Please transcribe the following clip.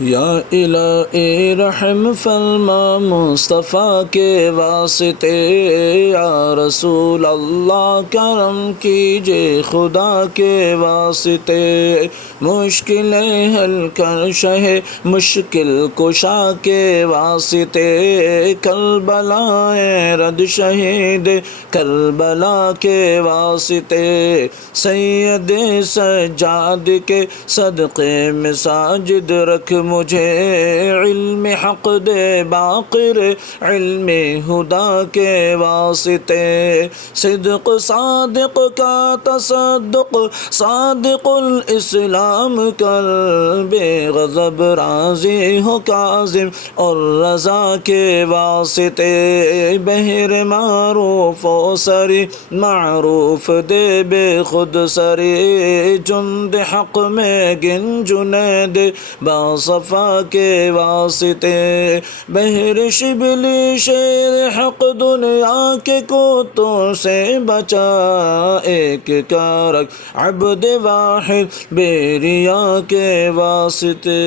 یا الہی رحم فرما مصطفیٰ کے واسطے، یا رسول اللہ کرم کیجے خدا کے واسطے، مشکلیں حل کر شہ مشکل کشا کے واسطے، کربلائے رد شہید کربلا کے واسطے، سید سجاد کے صدقے میں ساجد رکھ مجھے، علم حق دے باقر علم ہدا کے واسطے، صدق صادق کا تصدق صادق الاسلام کر، بے غضب راضی ہو کاظم اور رضا کے واسطے، بہر معروف و سری معروف دے بے خود سری، جند حق میں گن جنید باصفا کے واسطے، بہر شبلی شیر حق دنیا کے کتوں سے بچا، ایک کارک عبد واحد بے ریا کے واسطے۔